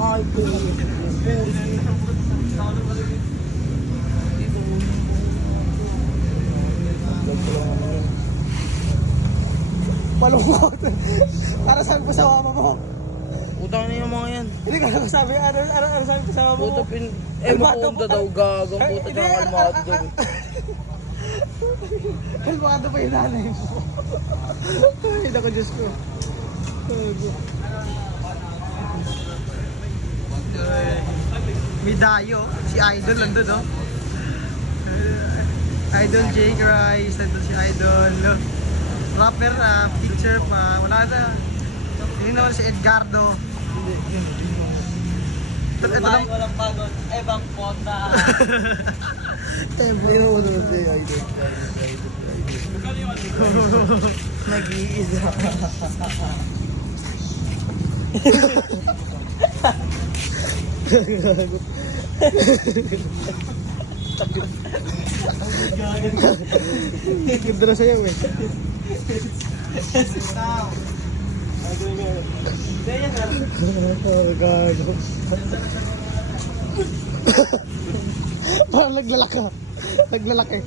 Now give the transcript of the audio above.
Ay, po. Malungkot. Para saan po sa mama mo? Utang na yung mga yan. Hindi ko alam sabi, ano sabi ko sa mama mo? Puta mapunta daw gagang puta Hindi, tsaka kalmado daw. Kalmado pa yung nanay mo. Ay, naku Diyos ko. May dayo, si Idol nandun, no? Idol Jake Rice, nandun si Idol. Rapper, teacher pa, wala na. Hindi naman si Edgardo. Ito Kumain walang pagod, ebang pota. Hindi naman naman si Idol. Nag-iisa. Ganda na sa'yo eh. Oh, gago. Parang naglalak ka. Naglalak eh.